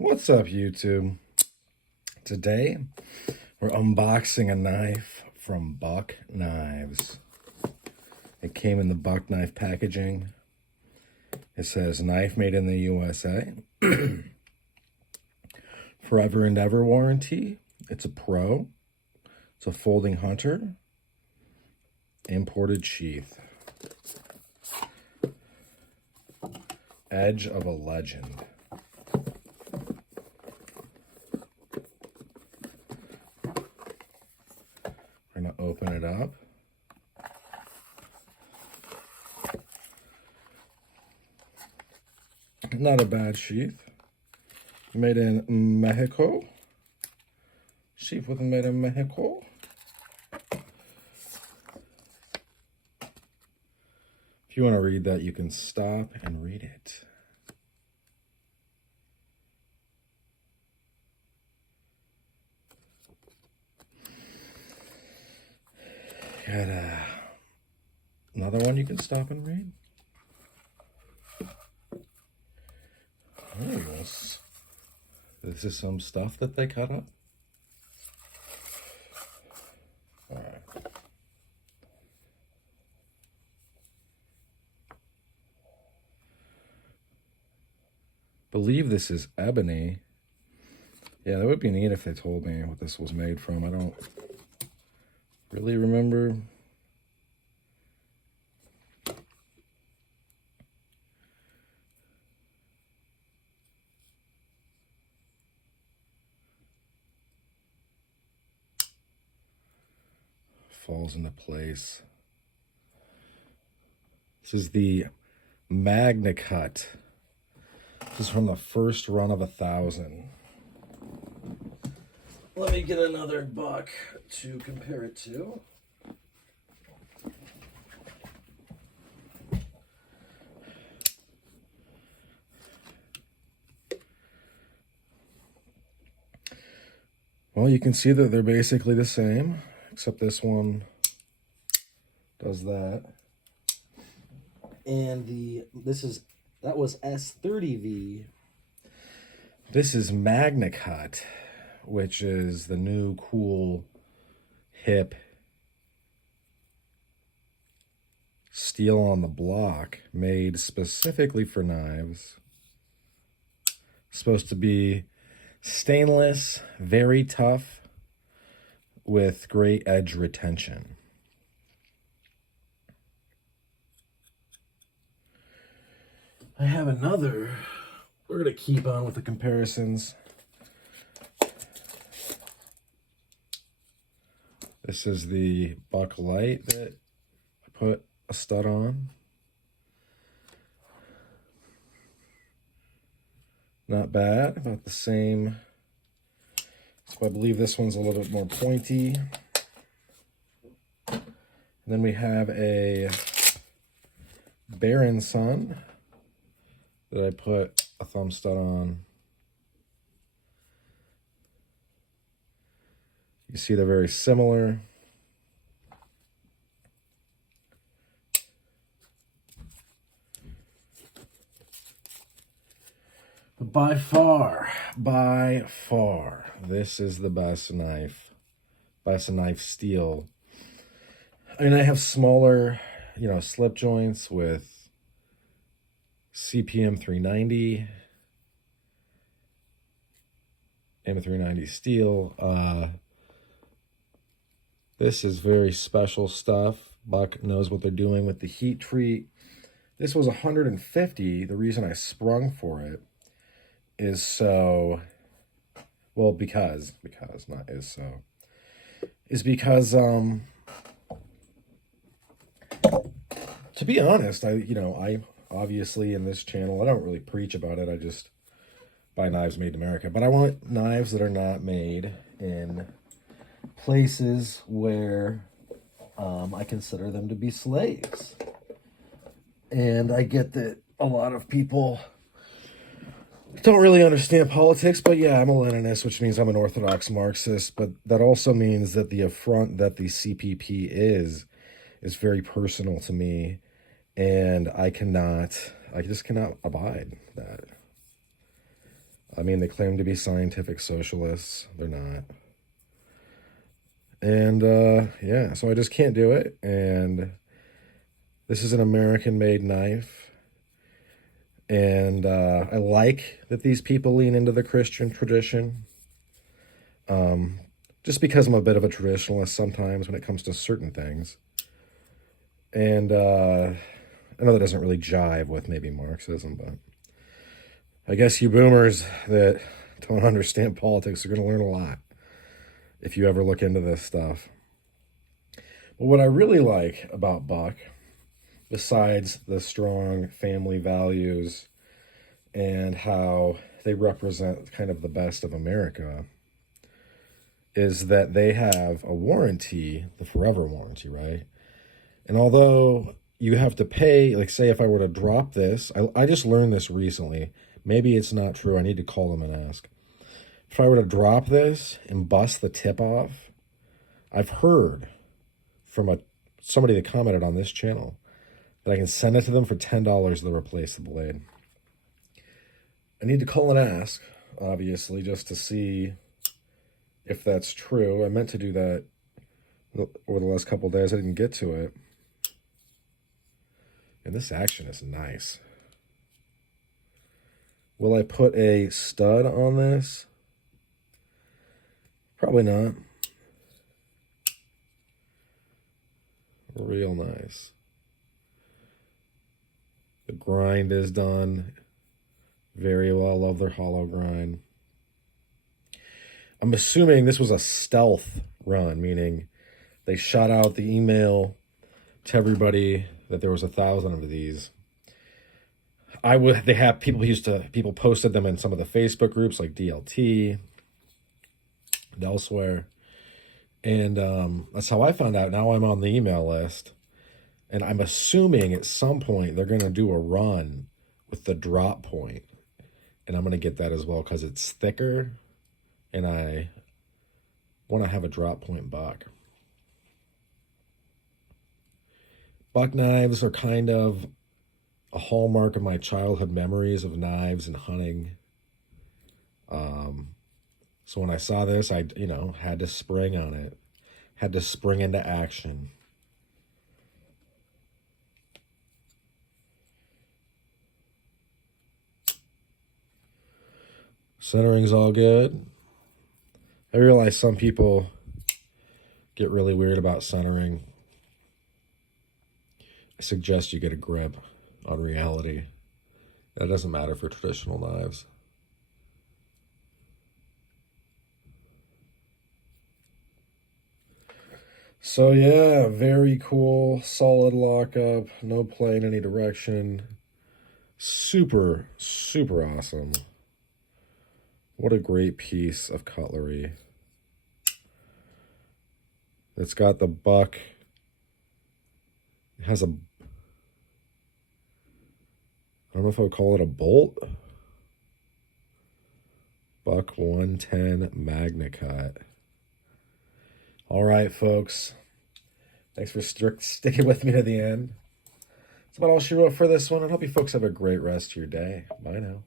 What's up, YouTube? Today, we're unboxing a knife from Buck Knives. It came in the Buck Knife packaging. It says, knife made in the USA. Forever and ever warranty. It's a pro. It's a folding hunter. Imported sheath. Edge of a legend. We're going to open it up. Not a bad sheath. Made in Mexico. Sheath was made in Mexico. If you want to read that, you can stop and read it. Got another one you can stop and read. Oh, this is some stuff that they cut up. All right. Believe this is Ebony. Yeah, that would be neat if they told me what this was made from. I don't really remember. Falls into place. This is the Magnacut. This is from the first run of 1,000. Let me get another buck to compare it to. Well, you can see that they're basically the same, except this one does that. And that was S30V. This is Magnacut, which is the new cool hip steel on the block made specifically for knives. Supposed to be stainless, very tough, with great edge retention. I have another. We're going to keep on with the comparisons. This is the Buck Light that I put a stud on. Not bad, about the same. So I believe this one's a little bit more pointy. And then we have a Baron Sun that I put a thumb stud on. You see they're very similar. But by far, this is the best knife. Best knife steel. I mean, I have smaller, slip joints with CPM 390, M390 steel. This is very special stuff. Buck knows what they're doing with the heat treat. This was 150. The reason I sprung for it is so, well, because to be honest, I obviously in this channel, I don't really preach about it. I just buy knives made in America. But I want knives that are not made in places where I consider them to be slaves. And I get that a lot of people don't really understand politics, but yeah, I'm a Leninist, which means I'm an Orthodox Marxist. But that also means that the affront that the CPP is very personal to me. And I just cannot abide that. I mean, they claim to be scientific socialists. They're not. And yeah, so I just can't do it. And this is an American-made knife. And I like that these people lean into the Christian tradition. Just because I'm a bit of a traditionalist sometimes when it comes to certain things. And I know that doesn't really jive with maybe Marxism, but I guess you boomers that don't understand politics are going to learn a lot if you ever look into this stuff. But what I really like about Buck, besides the strong family values and how they represent kind of the best of America, is that they have a warranty, the forever warranty, right? And although you have to pay, like say if I were to drop this, I just learned this recently. Maybe it's not true. I need to call them and ask. If I were to drop this and bust the tip off, I've heard from somebody that commented on this channel that I can send it to them for $10 to replace the blade. I need to call and ask, obviously, just to see if that's true. I meant to do that over the last couple of days. I didn't get to it. And this action is nice. Will I put a stud on this? Probably not. Real nice. The grind is done very well. Love their hollow grind. I'm assuming this was a stealth run, meaning they shot out the email to everybody that there was 1,000 of these. They have people posted them in some of the Facebook groups like DLT and elsewhere. And that's how I found out. Now I'm on the email list. And I'm assuming at some point they're going to do a run with the drop point. And I'm going to get that as well because it's thicker. And I want to have a drop point buck. Buck knives are kind of a hallmark of my childhood memories of knives and hunting. So when I saw this, I, had to spring on it. Had to spring into action. Centering's all good. I realize some people get really weird about centering. I suggest you get a grip on reality. That doesn't matter for traditional knives. So yeah, very cool, solid lockup, no play in any direction. Super, super awesome. What a great piece of cutlery. It's got the buck. It has a, I don't know if I would call it a bolt. Buck 110 Magnacut. All right, folks. Thanks for sticking with me to the end. That's about all she wrote for this one. I hope you folks have a great rest of your day. Bye now.